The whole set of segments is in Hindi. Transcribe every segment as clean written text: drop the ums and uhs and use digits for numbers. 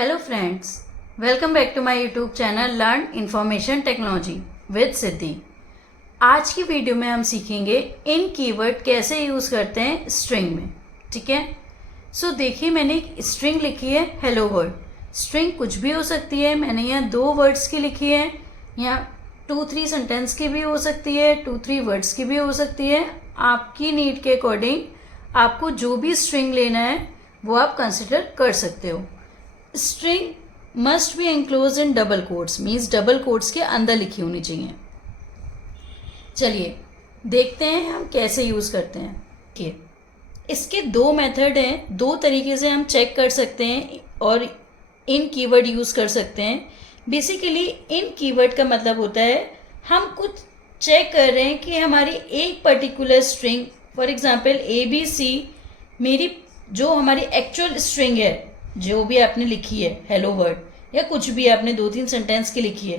Hello friends, welcome back to my YouTube channel learn information technology with Siddhi. आज की वीडियो में हम सीखेंगे इन कीवर्ड कैसे यूज़ करते हैं स्ट्रिंग में। ठीक है, सो देखिए मैंने एक स्ट्रिंग लिखी है हेलो वर्ड। स्ट्रिंग कुछ भी हो सकती है, मैंने यहाँ 2 वर्ड्स की लिखी है, यहाँ 2-3 सेंटेंस की भी हो सकती है, 2-3 वर्ड्स की भी हो सकती है। आपकी नीड के अकॉर्डिंग आपको जो भी स्ट्रिंग लेना है वो आप कंसिडर कर सकते हो। String must be enclose in double quotes, means double quotes के अंदर लिखी होनी चाहिए। चलिए देखते हैं हम कैसे यूज़ करते हैं। देखिए इसके 2 मेथड हैं, 2 तरीके से हम चेक कर सकते हैं और इन कीवर्ड यूज़ कर सकते हैं। बेसिकली इन कीवर्ड का मतलब होता है हम कुछ चेक कर रहे हैं कि हमारी एक particular string, for example ABC, मेरी जो हमारी एक्चुअल स्ट्रिंग है जो भी आपने लिखी है हेलो वर्ड या कुछ भी आपने 2-3 सेंटेंस की लिखी है,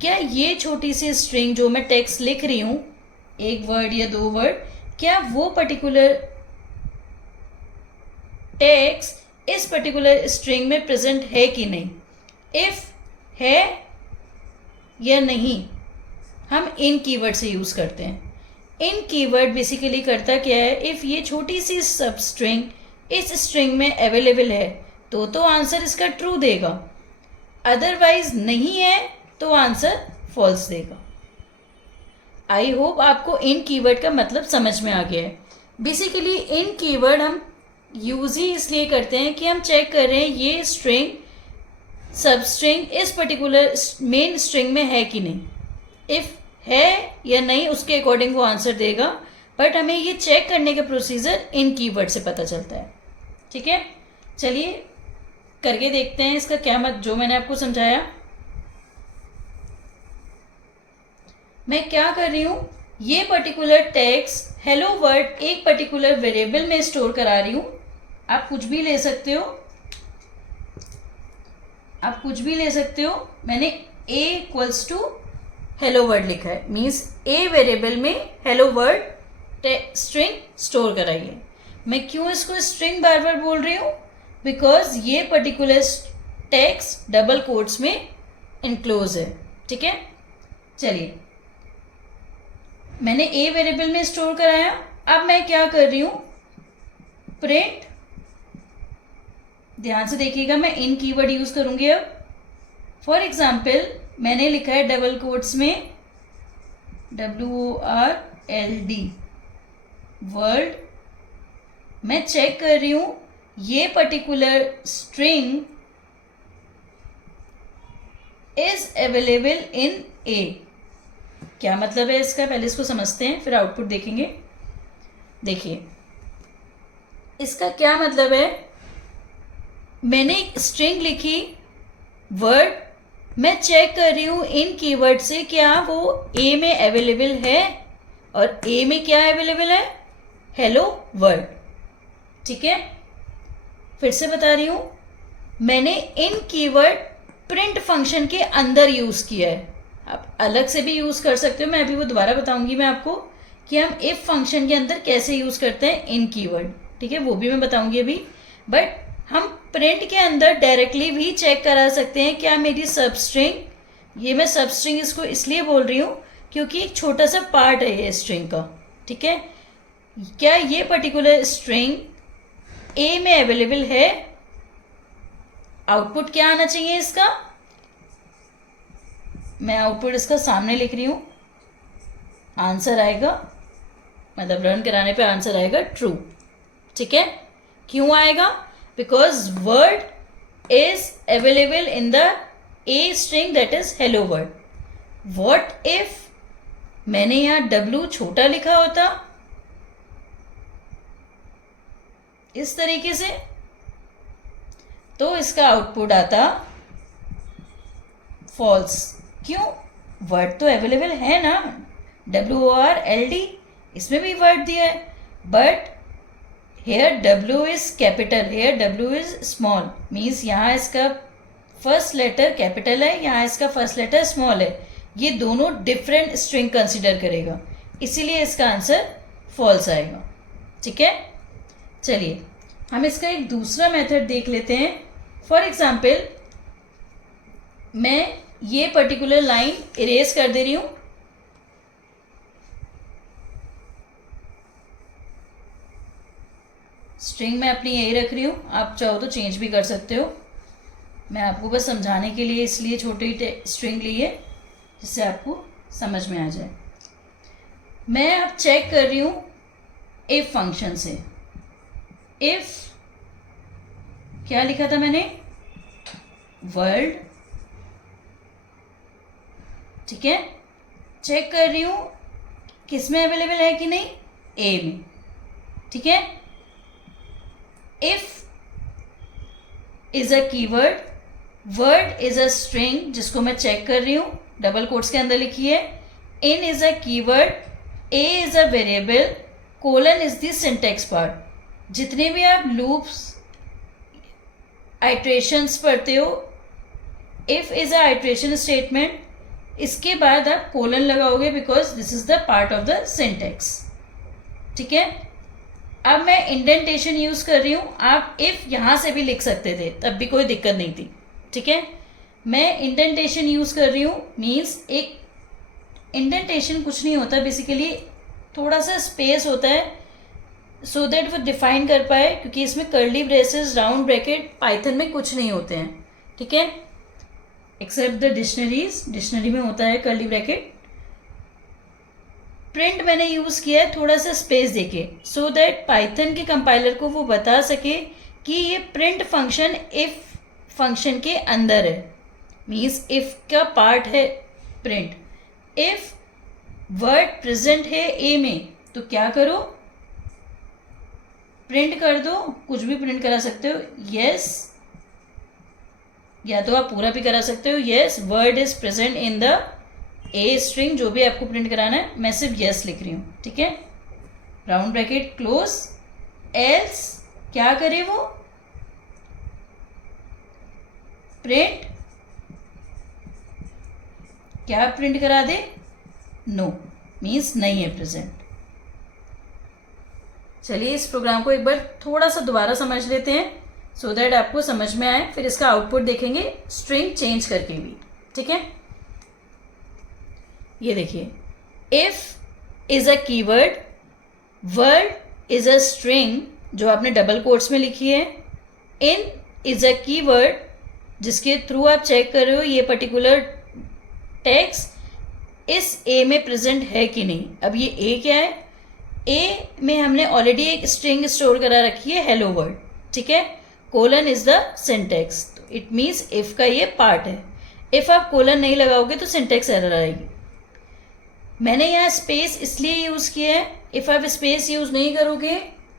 क्या ये छोटी सी स्ट्रिंग जो मैं टेक्स्ट लिख रही हूँ, 1 वर्ड या 2 वर्ड, क्या वो पर्टिकुलर टेक्स्ट इस पर्टिकुलर स्ट्रिंग में प्रेजेंट है कि नहीं। इफ है या नहीं हम इन कीवर्ड से यूज़ करते हैं। इन कीवर्ड बेसिकली करता क्या है, इफ़ ये छोटी सी सब स्ट्रिंग इस स्ट्रिंग में अवेलेबल है तो आंसर इसका ट्रू देगा, अदरवाइज नहीं है तो आंसर फॉल्स देगा। आई होप आपको इन कीवर्ड का मतलब समझ में आ गया है। बेसिकली इन कीवर्ड हम यूज़ ही इसलिए करते हैं कि हम चेक कर रहे हैं ये स्ट्रिंग सब स्ट्रिंग इस पर्टिकुलर मेन स्ट्रिंग में है कि नहीं। इफ़ है या नहीं उसके अकॉर्डिंग वो आंसर देगा, बट हमें ये चेक करने का प्रोसीजर इन कीवर्ड से पता चलता है। ठीक है, चलिए करके देखते हैं इसका क्या मत जो मैंने आपको समझाया। मैं क्या कर रही हूँ, ये पर्टिकुलर टेक्स्ट हेलो वर्ड एक पर्टिकुलर वेरिएबल में स्टोर करा रही हूँ। आप कुछ भी ले सकते हो, मैंने a equals to hello word लिखा है, मीन्स a वेरिएबल में हेलो वर्ड स्ट्रिंग स्टोर कराई है। मैं क्यों इसको स्ट्रिंग बार बार बोल रही हूँ, बिकॉज ये पर्टिकुलर टेक्स्ट डबल कोट्स में इनक्लोज है। ठीक है, चलिए मैंने a वेरिएबल में स्टोर कराया। अब मैं क्या कर रही हूँ, प्रिंट, ध्यान से देखिएगा मैं इन कीवर्ड यूज करूंगी। अब फॉर एग्जाम्पल मैंने लिखा है डबल कोट्स में WORLD वर्ल्ड। मैं चेक कर रही हूं ये particular string is available in A। क्या मतलब है इसका, पहले इसको समझते हैं फिर आउटपुट देखेंगे। देखिए इसका क्या मतलब है, मैंने एक स्ट्रिंग लिखी वर्ड, मैं चेक कर रही हूँ इन कीवर्ड से क्या वो A में अवेलेबल है, और A में क्या अवेलेबल है, हेलो वर्ड। ठीक है, फिर से बता रही हूँ, मैंने इन कीवर्ड प्रिंट फंक्शन के अंदर यूज़ किया है। आप अलग से भी यूज़ कर सकते हो, मैं अभी वो दोबारा बताऊंगी मैं आपको कि हम इफ फंक्शन के अंदर कैसे यूज़ करते हैं इन कीवर्ड। ठीक है, वो भी मैं बताऊंगी अभी। बट हम प्रिंट के अंदर डायरेक्टली भी चेक करा सकते हैं क्या मेरी सब स्ट्रिंग, ये मैं सब स्ट्रिंग इसको इसलिए बोल रही हूँ क्योंकि एक छोटा सा पार्ट है ये स्ट्रिंग का। ठीक है, क्या ये पर्टिकुलर स्ट्रिंग A में अवेलेबल है। आउटपुट क्या आना चाहिए इसका, मैं आउटपुट इसका सामने लिख रही हूं, आंसर आएगा, मतलब रन कराने पे आंसर आएगा ट्रू। ठीक है, क्यों आएगा, because word is available in the A string that is hello word. What if मैंने यहां W छोटा लिखा होता इस तरीके से, तो इसका आउटपुट आता फॉल्स। क्यों, वर्ड तो अवेलेबल है ना, WORLD, इसमें भी वर्ड दिया है, but here W is capital, here W is small, means यहाँ इसका फर्स्ट लेटर कैपिटल है, यहाँ इसका फर्स्ट लेटर स्मॉल है। ये दोनों डिफरेंट स्ट्रिंग कंसिडर करेगा, इसीलिए इसका आंसर फॉल्स आएगा। ठीक है, चलिए हम इसका एक दूसरा मेथड देख लेते हैं। फॉर एग्जाम्पल मैं ये पर्टिकुलर लाइन इरेज कर दे रही हूँ। स्ट्रिंग मैं अपनी यही रख रही हूँ, आप चाहो तो चेंज भी कर सकते हो। मैं आपको बस समझाने के लिए इसलिए छोटी स्ट्रिंग ली है जिससे आपको समझ में आ जाए। मैं अब चेक कर रही हूँ इफ फंक्शन से। इफ क्या लिखा था मैंने, वर्ल्ड, ठीक है। चेक कर रही हूँ किस में अवेलेबल है कि नहीं, ए में, ठीक है। If is a keyword, word is a string जिसको मैं चेक कर रही हूँ, डबल कोट्स के अंदर लिखी है। In is a keyword, a is a variable, colon is the syntax part. जितने भी आप लूप्स आइट्रेशंस पढ़ते हो, if is a iteration statement, इसके बाद आप कोलन लगाओगे because this is the part of the syntax, ठीक है। अब मैं इंडेंटेशन यूज कर रही हूँ, आप इफ यहां से भी लिख सकते थे तब भी कोई दिक्कत नहीं थी, ठीक है। मैं इंडेंटेशन यूज कर रही हूँ, मीन्स एक इंडेंटेशन कुछ नहीं होता, बेसिकली थोड़ा सा स्पेस होता है सो दैट वो डिफाइन कर पाए, क्योंकि इसमें curly braces, round bracket Python में कुछ नहीं होते हैं, ठीक है, एक्सेप्ट द डिक्शनरीज। डिक्शनरी में होता है कर्ली ब्रैकेट। प्रिंट मैंने यूज किया है थोड़ा सा स्पेस देके, सो दैट पाइथन के कंपाइलर को वो बता सके कि ये प्रिंट फंक्शन इफ फंक्शन के अंदर है, मीन्स इफ का पार्ट है प्रिंट। इफ वर्ड प्रेजेंट है ए में तो क्या करो, प्रिंट कर दो, कुछ भी प्रिंट करा सकते हो, यस, या तो आप पूरा भी करा सकते हो, yes word is present in the a string, जो भी आपको प्रिंट कराना है। मैं सिर्फ यस लिख रही हूँ, ठीक है, राउंड ब्रैकेट क्लोज। एल्स क्या करे वो, प्रिंट, क्या प्रिंट करा दे, नो, मीन्स नहीं है प्रेजेंट। चलिए इस प्रोग्राम को एक बार थोड़ा सा दोबारा समझ लेते हैं सो दैट आपको समझ में आए, फिर इसका आउटपुट देखेंगे स्ट्रिंग चेंज करके भी, ठीक है। ये देखिए, if is a keyword, word is a string जो आपने डबल कोट्स में लिखी है, इन इज अ कीवर्ड जिसके थ्रू आप चेक कर रहे हो ये पर्टिकुलर टेक्स्ट इस ए में प्रेजेंट है कि नहीं। अब ये ए क्या है, ए में हमने ऑलरेडी एक स्ट्रिंग स्टोर करा रखी है, हेलो वर्ल्ड, ठीक है। कोलन इज द सिंटेक्स, तो इट मीन्स इफ का ये पार्ट है। इफ आप कोलन नहीं लगाओगे तो सिंटेक्स एरर आएगी। मैंने यहाँ स्पेस इसलिए यूज किया है, इफ आप स्पेस यूज नहीं करोगे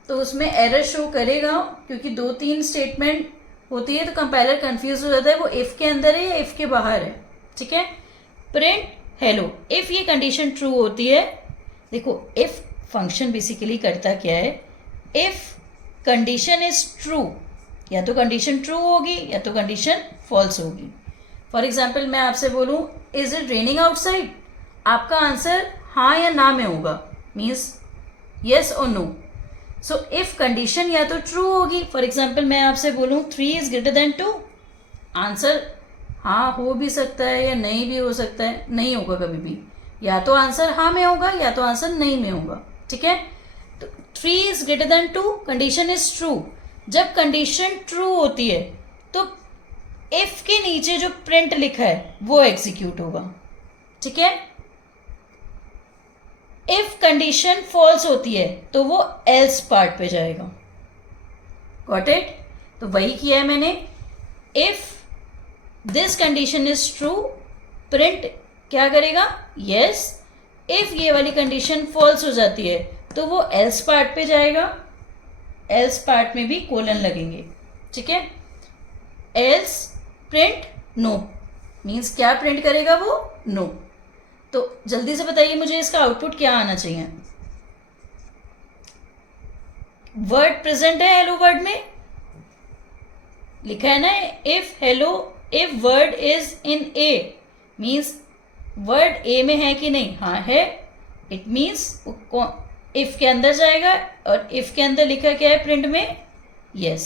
तो उसमें एरर शो करेगा, क्योंकि 2-3 स्टेटमेंट होती है तो कंपाइलर कंफ्यूज हो जाता है वो इफ के अंदर है या इफ के बाहर है, ठीक है। प्रिंट हेलो, इफ ये कंडीशन ट्रू होती है, देखो इफ फंक्शन बेसिकली करता क्या है, इफ कंडीशन इज ट्रू, या तो कंडीशन ट्रू होगी या तो कंडीशन फॉल्स होगी। फॉर एग्जाम्पल मैं आपसे बोलूं इज इट रेनिंग आउटसाइड, आपका आंसर हाँ या ना में होगा, मीन्स यस और नो। सो इफ कंडीशन या तो ट्रू होगी, फॉर एग्जाम्पल मैं आपसे बोलूं 3 इज ग्रेटर देन 2, आंसर हाँ हो भी सकता है या नहीं भी हो सकता है, नहीं होगा कभी भी, या तो आंसर हाँ में होगा या तो आंसर नहीं में होगा, ठीक है। तो 3 is greater than 2, condition is true. जब कंडीशन ट्रू होती है तो इफ के नीचे जो प्रिंट लिखा है वो एग्जीक्यूट होगा, ठीक है। इफ कंडीशन फॉल्स होती है तो वो एल्स पार्ट पे जाएगा। Got it? तो वही किया है मैंने। If this condition is true, print क्या करेगा, यस। इफ ये वाली कंडीशन फॉल्स हो जाती है तो वो एल्स पार्ट पे जाएगा, एल्स पार्ट में भी कोलन लगेंगे, ठीक है। एल्स प्रिंट नो, मीन्स क्या प्रिंट करेगा वो, नो। तो जल्दी से बताइए मुझे इसका आउटपुट क्या आना चाहिए। वर्ड प्रेजेंट है हेलो वर्ड में, लिखा है ना if hello, if word is in a, means word a में है कि नहीं, हाँ है, इट मीन्स इफ के अंदर जाएगा, और इफ के अंदर लिखा क्या है प्रिंट में, यस।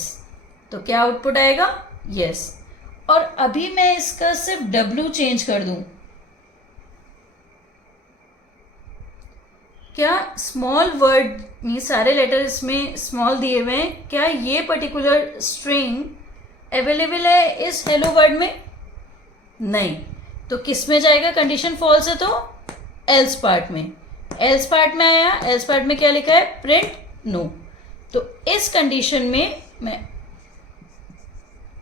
तो क्या आउटपुट आएगा, यस। और अभी मैं इसका सिर्फ W चेंज कर दूं, क्या स्मॉल वर्ड में सारे लेटर इसमें स्मॉल दिए हुए हैं, क्या ये पर्टिकुलर स्ट्रिंग अवेलेबल है इस हेलो वर्ड में? नहीं। तो किस में जाएगा? कंडीशन फॉल्स है तो एल्स पार्ट में। एल्स पार्ट में आया, एल्स पार्ट में क्या लिखा है? Print no. तो इस कंडीशन में मैं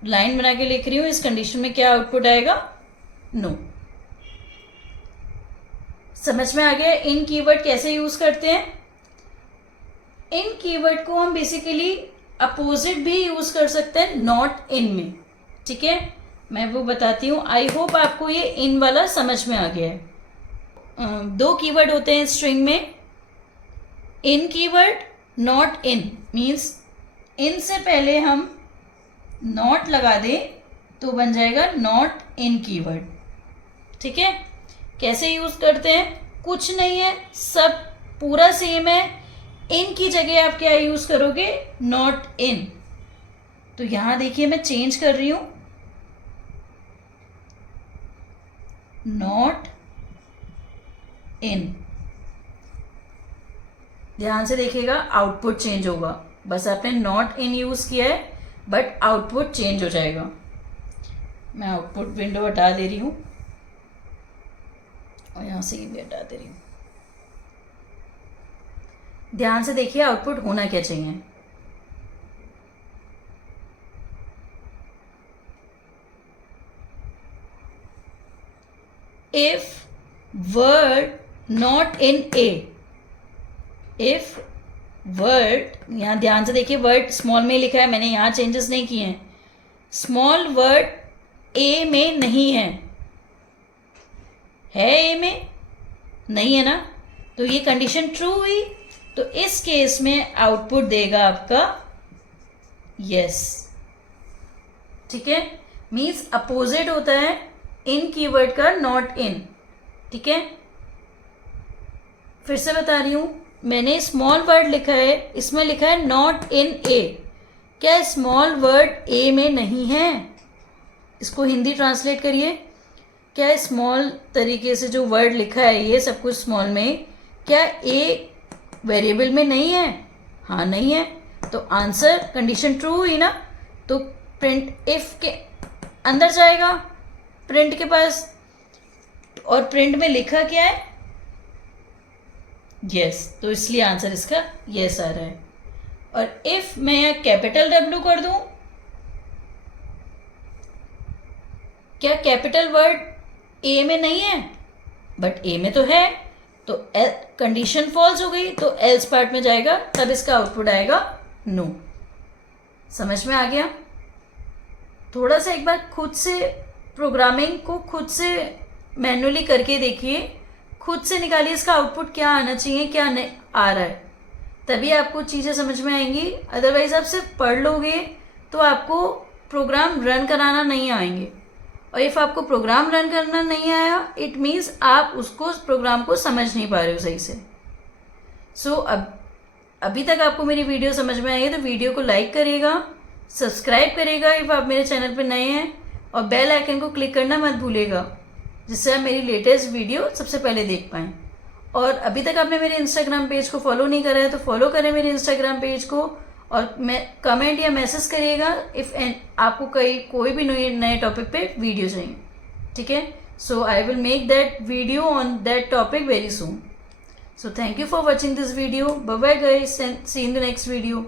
लाइन बना के लिख रही हूं, इस कंडीशन में क्या आउटपुट आएगा? नो। समझ में आ गया इन कीवर्ड कैसे यूज करते हैं? इन कीवर्ड को हम बेसिकली अपोजिट भी यूज कर सकते हैं नॉट इन में, ठीक है? मैं वो बताती हूँ। आई होप आपको ये इन वाला समझ में आ गया है। दो कीवर्ड होते हैं स्ट्रिंग में, in keyword, not in. Means in से पहले हम नॉट लगा दें तो बन जाएगा नॉट इन कीवर्ड, ठीक है? कैसे यूज करते हैं? कुछ नहीं है, सब पूरा सेम है। इन की जगह आप क्या यूज करोगे? Not in. तो यहां देखिए मैं चेंज कर रही हूं, नॉट इन। ध्यान से देखिएगा आउटपुट चेंज होगा। बस आपने नॉट इन यूज किया है बट आउटपुट चेंज हो जाएगा। मैं आउटपुट विंडो हटा दे रही हूं और यहां से ये भी हटा दे रही हूं। ध्यान से देखिए आउटपुट होना क्या चाहिए। If word not in A, if word, यहां ध्यान से देखिए वर्ड स्मॉल में लिखा है, मैंने यहां चेंजेस नहीं किए हैं। स्मॉल वर्ड ए में नहीं है ए में? नहीं है ना? तो ये कंडीशन ट्रू हुई, तो इस केस में आउटपुट देगा आपका यस, ठीक है? मीन्स अपोजिट होता है इन कीवर्ड का नॉट इन, ठीक है? फिर से बता रही हूं, मैंने स्मॉल वर्ड लिखा है, इसमें लिखा है नॉट इन ए। क्या स्मॉल वर्ड ए में नहीं है? इसको हिंदी ट्रांसलेट करिए। क्या स्मॉल तरीके से जो वर्ड लिखा है ये सब कुछ स्मॉल में, क्या ए वेरिएबल में नहीं है? हाँ नहीं है। तो आंसर कंडीशन ट्रू हुई ना, तो प्रिंट इफ के अंदर जाएगा प्रिंट के पास, और प्रिंट में लिखा क्या है? यस, तो इसलिए आंसर इसका यस आ रहा है। और इफ मैं कैपिटल डब्ल्यू कर दूं, क्या कैपिटल वर्ड ए में नहीं है? बट ए में तो है, तो कंडीशन फॉल्स हो गई, तो एल्स पार्ट में जाएगा, तब इसका आउटपुट आएगा नो। समझ में आ गया? थोड़ा सा एक बार खुद से प्रोग्रामिंग को खुद से मैन्युअली करके देखिए, खुद से निकालिए इसका आउटपुट क्या आना चाहिए, क्या नहीं आ रहा है, तभी आपको चीज़ें समझ में आएंगी। अदरवाइज आप सिर्फ पढ़ लोगे तो आपको प्रोग्राम रन कराना नहीं आएंगे, और इफ आपको प्रोग्राम रन करना नहीं आया इट मीन्स आप उसको प्रोग्राम को समझ नहीं पा रहे हो सही से। सो अभी तक आपको मेरी वीडियो समझ में आई है तो वीडियो को लाइक करिएगा, सब्सक्राइब करिएगा इफ आप मेरे चैनल पर नए हैं, और बेल आइकन को क्लिक करना मत भूलिएगा, जिससे आप मेरी लेटेस्ट वीडियो सबसे पहले देख पाएँ। और अभी तक आपने मेरे इंस्टाग्राम पेज को फॉलो नहीं करा है तो फॉलो करें मेरे इंस्टाग्राम पेज को, और मैं कमेंट या मैसेज करिएगा इफ आपको कोई भी नए टॉपिक पे वीडियो चाहिए, ठीक है? So I will make that video on that topic very soon. So thank you for watching this video. Bye bye guys, see in the next video.